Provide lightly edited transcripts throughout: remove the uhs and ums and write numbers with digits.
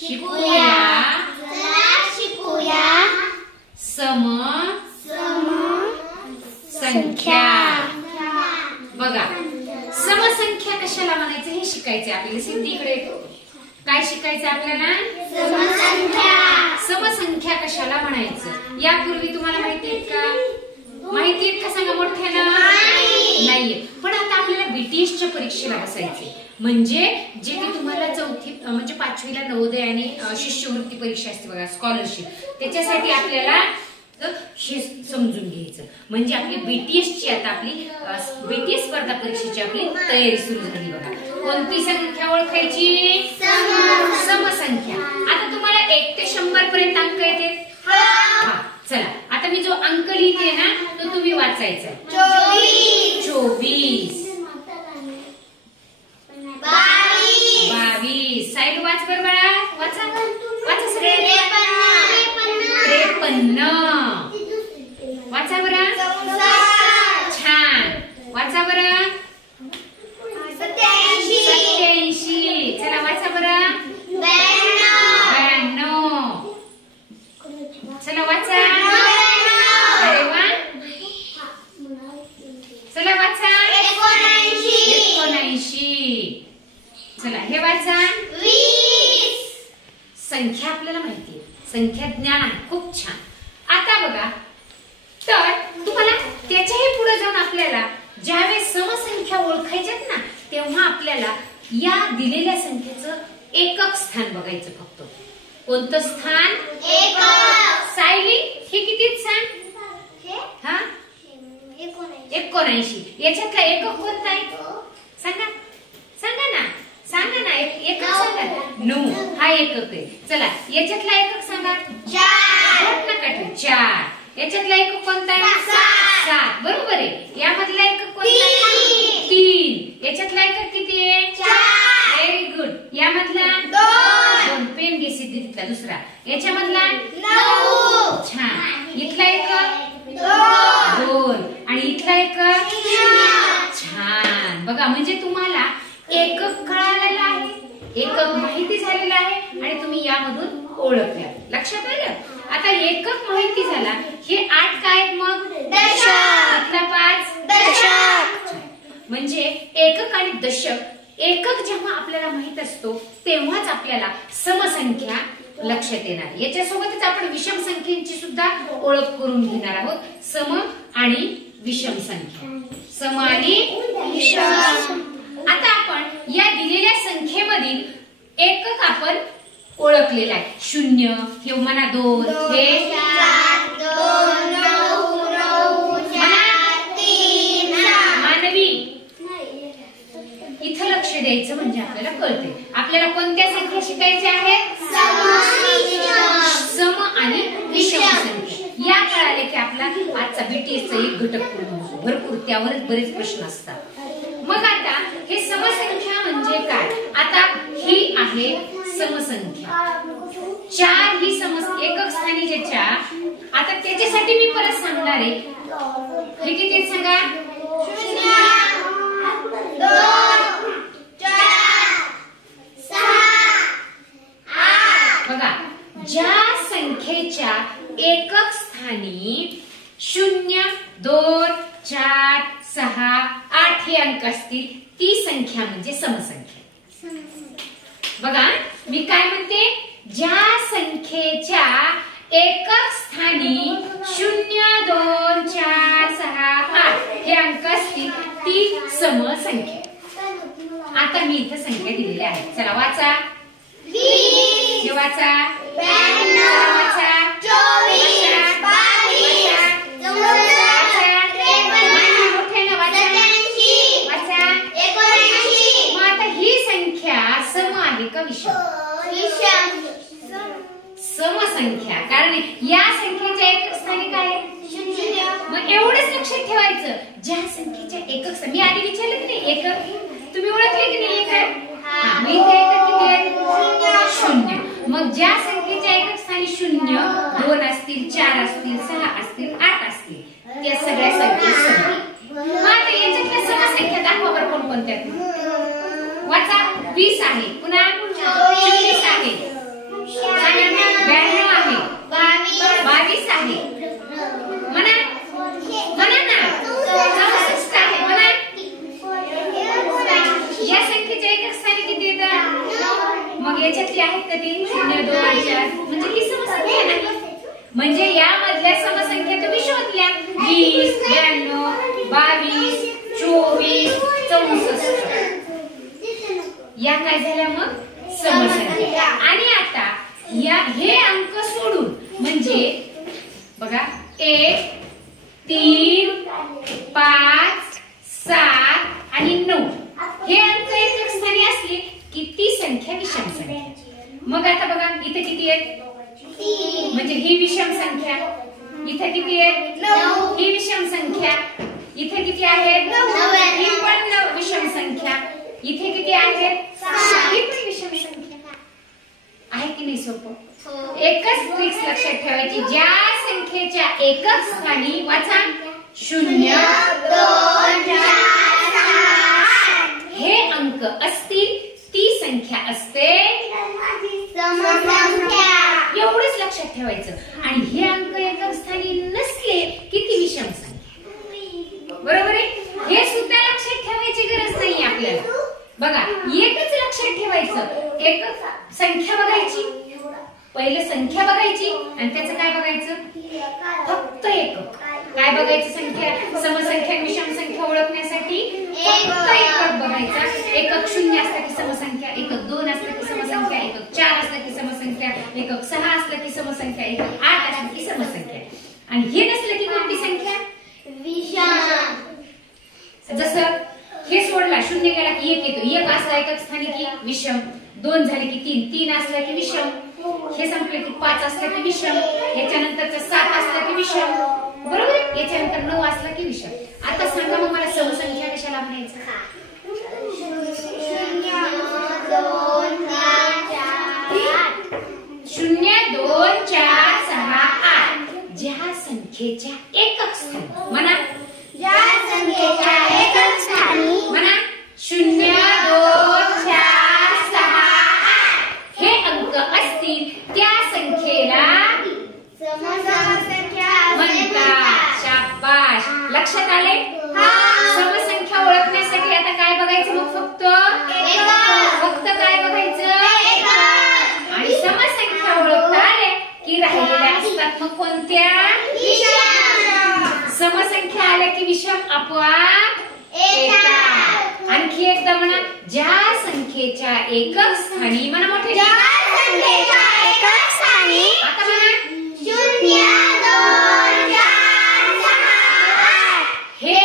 शिकूया सम संख्या. बघा समसंख्या कशाला म्हणायचं हे शिकायचं आपल्याला. सिद्धीकडे काय शिकायचं आपल्याला? समसंख्या कशाला म्हणायचं. यापूर्वी तुम्हाला माहिती आहेत का? माहिती आहेत का? सांगा मोठ्यानं. नाहीये. पण आता आपल्याला बीटीएसच्या परीक्षेला बसायचे. म्हणजे जे की तुम्हाला चौथी म्हणजे 5वीला नवोदय आणि शिष्यवृत्ती परीक्षा असते बघा, स्कॉलरशिप, त्याच्यासाठी आपल्याला हे समजून घ्यायचं. म्हणजे आपली बीटीएसची आता आपली बीटीएस स्पर्धा परीक्षेची आपली तयारी सुरू झाली बघा. कोणती संख्या ओळखायची? समसंख्या. आता तुम्हाला 1 ते 100 पर्यंत अंक येते. चला आता मी जो अंक लिहिते ना तो तुम्ही वाचायचा. 24 22 साईड वाच बर बाळा. वाचा वाचा सगळे. 53 वाचा बरं. छान वाचा बरं. 87 चला वाचा बरं. 92 चला वाचा. अरे वा. चला वाचा. 79 चला हे वाचा. 20 संख्या आपल्याला माहिती आहे. संख्या ज्ञान आहे खूप छान. आता बघा तर तुम्हाला त्याच्याही पुढे जाऊन आपल्याला ज्यावेळेस समसंख्या ओळखायच्यात ना तेव्हा आपल्याला या दिलेल्या संख्येचं एकक स्थान बघायचं फक्त. कोणतं स्थान? एकक. सायली हे किती स्थान? हा 79. याच्यातला एकक कोणता आहे सांगा? सांगा ना. सांगा ना. एकक सांगा. 9 हा एकक आहे. चला याच्यातला एकक सांगा. 4 4. याच्यातला एकक कोणता आहे? 7 बरोबर आहे. यामधला एकक कोणता आहे? 3. याच्यातला एकक किती आहे? 4. Very good. यामधला 2. पेन घे सिद्धी तिथला दुसरा. याच्यामधला 9. छान. इथला एकक 2 आणि इथला एकक 0. छान. बघा म्हणजे तुम्हाला एकक कळालेला आहे, एकक माहिती झालेला आहे आणि तुम्ही यामधून ओळखल्या. लक्षात आलं. आता एकक माहिती झाला. हे 8 काय मग? दशक. 5 दशक. म्हणजे एकक आणि दशक. एकक जेव्हा आपल्याला माहित असतो तेव्हाच आपल्याला समसंख्या लक्षात येणार. याच्यासोबतच आपण विषम संख्येची सुद्धा ओळख करून घेणार आहोत. सम आणि विषम संख्या. सम आणि विषम. आता आपण या दिलेल्या संख्येमधील एकक आपण ओळखलेला आहे. 0 हे म्हणा 2 हे 3 मानवी. इथं लक्ष द्यायचं म्हणजे आपल्याला कळते. आपल्याला कोणत्या संख्या शिकायच्या आहेत? सम आणि विषम संख्या. या कळाले की आपला आजचा बीटीएसचा एक घटक पूर्ण होतो. भरपूर त्यावरच बरेच प्रश्न असतात. मग आता हे समसंख्या म्हणजे काय? आता ही आहे समसंख्या. 4 ही एकक स्थानी जे 4. आता त्याच्यासाठी मी परत सांगणार आहे. हे किती सांगा? 0 2 4 6 8. बघा ज्या संख्येच्या एकक स्थानी 0 2 4 6 8 हे अंक असतील ती संख्या म्हणजे समसंख्या. बघा मी काय म्हणते? ज्या संख्येच्या एकक स्थानी 0 2 4 6 8 हे अंक असतील ती समसंख्या. आता मी इथे संख्या दिलेल्या आहेत. चला वाचा. 20 हे वाचा. 92 वाचा. 24 22 समसंख्या. कारण या संख्येच्या एकक स्थानी काय? 0. मग एवढंच लक्षात ठेवायचं. ज्या संख्येच्या एकक स्थानी मी आधी विचारलं की नाही एकक तुम्ही ओळखले की नाही एकक? मग इथे एकक किती आहेत? 0. मग ज्या संख्येच्या एकक स्थानी 0 2 असतील 4 असतील 6 असतील 8 असतील त्या सगळ्या संख्या सम. मग आता याच्यातल्या समसंख्या दाखवा बरं कोणकोणत्या. वाचा. 20 आहे, पुन्हा 24 आहे, 92 आहे, 22 आहे, म्हणा म्हणा ना, 64 आहे, म्हणा. या संख्येच्या एकक स्थानी किती येतात? मग याच्यातली आहेत का ती 0 2 4, म्हणजे ही समसंख्या आहे ना. म्हणजे यामधल्या समसंख्या तुम्ही शोधल्या 20 92 22 24 64. या काय झाल्या मग समसंख्या. आणि आता या हे अंक सोडून म्हणजे बघा 1 3 5 7 आणि 9 हे अंक एकक स्थानी असले की ती संख्या विषम संख्या. मग आता बघा इथे किती आहेत? म्हणजे ही विषम संख्या. इथे किती आहेत? 9. ही विषम संख्या. इथे किती आहेत? 9. ही पण विषम संख्या. इथे किती आहेत? 6. ही पण विषम संख्या आहे की नाही? सोपं. एकच ट्रिक्स लक्षात ठेवायची, ज्या संख्येच्या एकक स्थानी वाचा 0 2 4 6 हे अंक असतील ती संख्या असते समसंख्या. एवढंच लक्षात ठेवायचं. आणि हे अंक एकक स्थानी नसले की ती विषम संख्या. बरोबर आहे? हे सुद्धा लक्षात ठेवायची गरज नाही आपल्याला. बघा एकच लक्षात ठेवायचं, एकक संख्या बघायची, पहिले संख्या बघायची आणि त्याचं काय बघायचं? फक्त एकक. काय बघायचं? संख्या, समसंख्या विषम संख्या ओळखण्यासाठी फक्त एकक बघायचा. एकक 0 असला की समसंख्या, एकक 2 असला की समसंख्या, एकक 4 असला की समसंख्या, एकक 6 असला की समसंख्या, एकक 8 असला की समसंख्या. आणि हे नसलं की कोणती संख्या? विषम. जसं हे सोडला 0 गेला की 1 येतो, 1 असला एकक स्थानी की विषम, 2 झाले की 3, 3 असला की विषम, हे संपले की 5 असला की विषम, याच्यानंतरचा 7 असला की विषम, बरोबर? याच्यानंतर 9 असला की विषम. आता सांगा मग मला समसंख्या कशाला म्हणायचं? 0 2 4 6 8 ज्या संख्येच्या एकक स्थानी म्हणा, ज्या संख्येच्या एकक स्थानी म्हणा 0 2 4 6 8 हे अंक असतील त्या संख्येला समसंख्या म्हणतात. शाबाश. लक्षात आले? समसंख्या ओळखण्यासाठी आता काय बघायचं? मग फक्त फक्त काय बघायचं? आणि समसंख्या ओळखता आले की राहिलेल्या असतात मग कोणत्या? समसंख्या आल्या की विषम आपोआप येतात. आणखी एकदा म्हणा, ज्या संख्येच्या एकक स्थानी म्हणा मोठे, ज्या संख्येच्या एकक स्थानी आता म्हणा 0 2 4 6 8 हे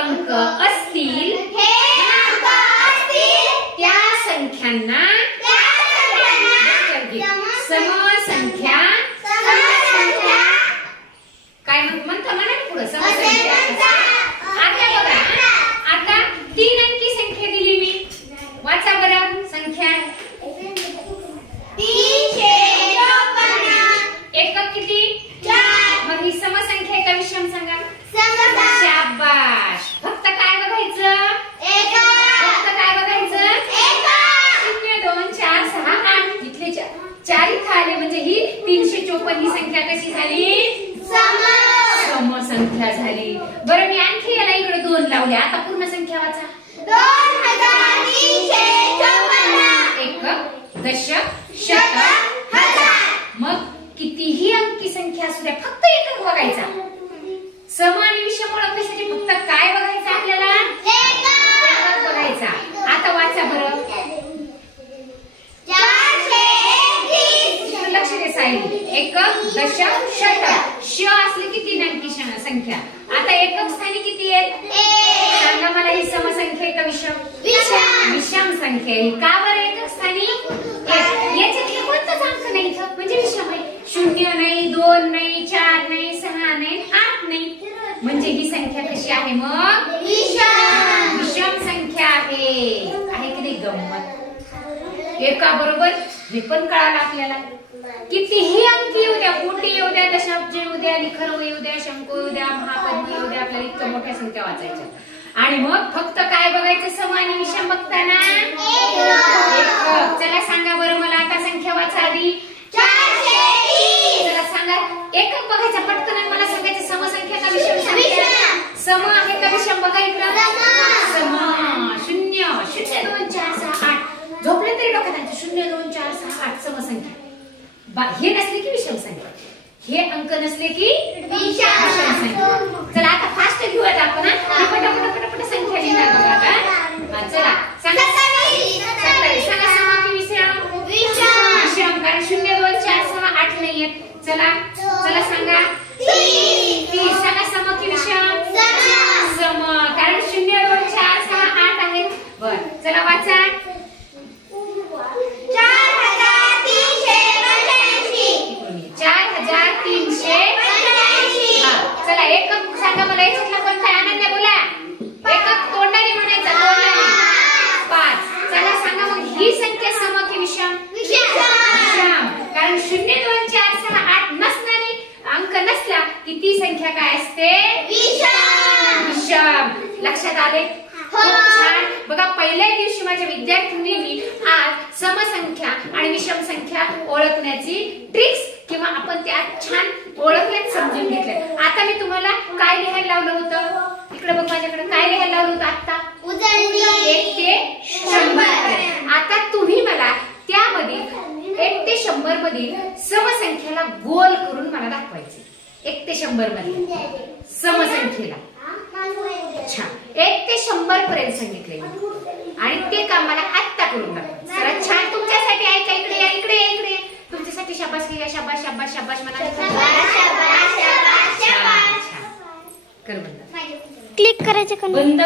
अंक असतील, त्या संख्यांना समसंख्या काय म्हणतो? म्हणा पुढे समसंख्या. आता बघा, आता 3 अंकी संख्या दिली मी, वाचा बरं संख्या 354. एकक किती? 4. मग ही समसंख्या आहे का विषम सांगा? शाबाश. फक्त काय बघायचं? फक्त काय बघायचं? 0 2 4 6 8 इथले 4 इथं आले म्हणजे ही 354 ही संख्या कशी झाली? समसंख्या झाली. बरं मी आणखी याला इकडे 2 लावले. आता पूर्ण संख्या वाचा. 2354. एकक दशक शतक हजार. मग कितीही अंकी संख्या असू द्या फक्त एकक बघायचा. सम आणि विषम ओळखण्यासाठी फक्त काय बघायचं आपल्याला? एकक बघायचा. आता वाचा बरं. 430. लक्ष दे साई. एकक दशक शतक श असले की 3 अंकी संख्या. आता एकक स्थानी किती आहेत? सांगा मला, ही समसंख्या आहे का विषम? विषम संख्या आहे. का बरं एकक स्थानी? याच्यातले कोणताच अंक नाही म्हणजे विषम आहे. 0 नाही, 2 नाही, 4 नाही, 6 नाही, 8 नाही. म्हणजे ही संख्या कशी आहे मग? विषम संख्या आहे. की नाही गंमत? एका बरोबर हे पण कळालं आपल्याला. कितीही अंकी येऊ द्या, कोटी येऊ द्या, दशाब्ज येऊ द्या, निखर येऊ द्या, शंकू येऊ द्या, महापद्य येऊ द्या, आपल्याला इतक्या मोठ्या संख्या वाचायच्या. आणि मग फक्त काय बघायचं? सम आणि विषम बघताना हे नसले की विषम संख्या, हे अंक नसले की विषम संख्या. चला आता फास्ट घेऊयात आपण. पटापट संख्या लिहिणार बघा आता. चला सांगा. 27. सांगा सम की विषम? विषम. कारण 0 2 4 6 8 नाहीये. चला सांगा. 30. सांगा सम की विषम? सम. कारण 0 2 4 6 8 आहे. बर चला वाचा. 4385. चला एकक सांगा मला. याच्यातला कोणता आहे? अनन्या बोला. एकक तोंडाने म्हणायचा. तोंडाने. 5. चला सांगा मग ही संख्या सम की विषम? विषम. कारण 0 2 4 6 8 नसणारी अंक नसला की ती संख्या काय असते? विषम. लक्षात आले? छान. बघा पहिल्या दिवशी माझ्या विद्यार्थ्यांनी आज समसंख्या आणि विषम संख्या ओळखण्याची ट्रिक्स किंवा आपण त्या छान ओळखल्यात समजून घेतले. आता मी तुम्हाला काय लिहायला लावलं होतं? इकडे बघ माझ्याकडे काय लिहायला लावलं होतं आता? 1 ते 100. आता तुम्ही मला त्यामधील 1 ते 100 मधील समसंख्याला गोल करून मला दाखवायचे. 1 ते 100 मध्ये समसंख्येला. छान. 1 ते 100 पर्यंत सांगितले आणि ते काम मला आत्ता करून दाखवा. जरा छान तुमच्यासाठी ऐका. इकडे या, इकडे या, इकडे. तुमच्यासाठी शाबास घ्या. शाबास शाबास शाबास म्हणा. कर बंद. क्लिक करायचं का? बंद.